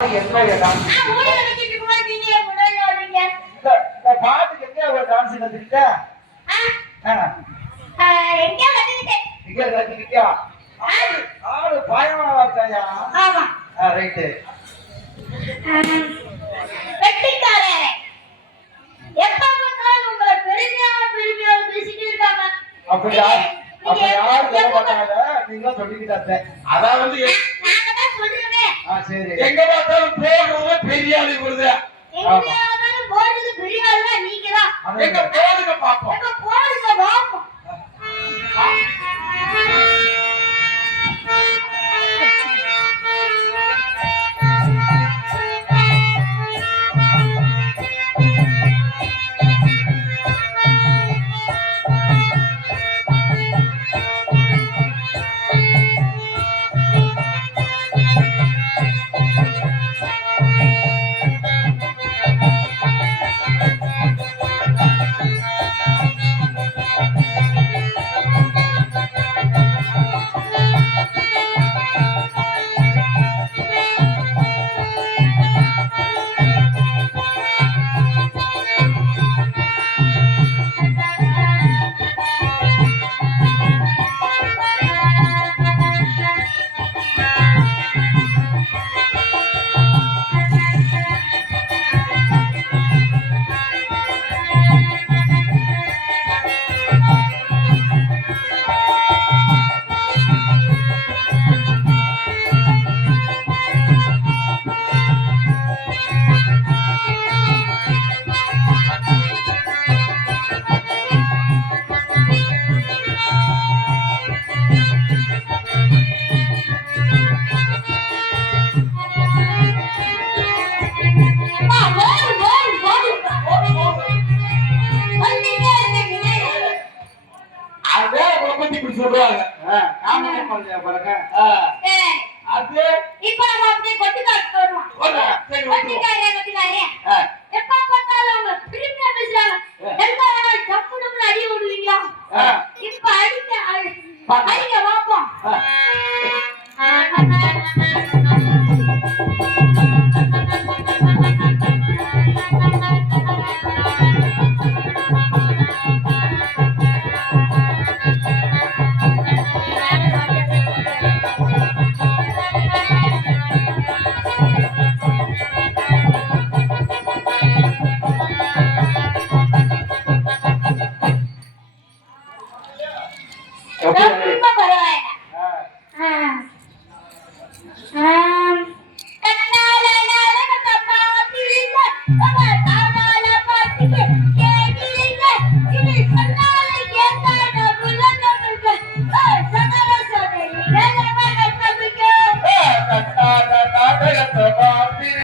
என்ன டான்ஸ் பாட்டுக்கு எங்க ஒரு டான்ஸ் கத்துக்கிட்ட எங்க கத்துக்கிட்டியா ஆளு பயமா வார்த்தையா ஆமா ரைட்டு வெட்டிக்காரே எப்ப பார்த்தாலும் உங்களை பெருமையா பேசிக்கிட்டு இருக்காங்க அப்ப யார் சொல்ல மாட்டாங்க நீங்க சொல்லிக்கிட்டாங்க அதாவது நாங்க தான் சொல்றோமே சரி எங்க பார்த்தாலும் போடுறவங்க பெரிய ஆளு வருது எங்க ஆனாலும் போடுறது பெரிய ஆளுனா நீங்க தான் எங்க போடுங்க பாப்போம் எங்க போடுங்க பாப்போம் சொல்றாங்க ஆமா பாருங்க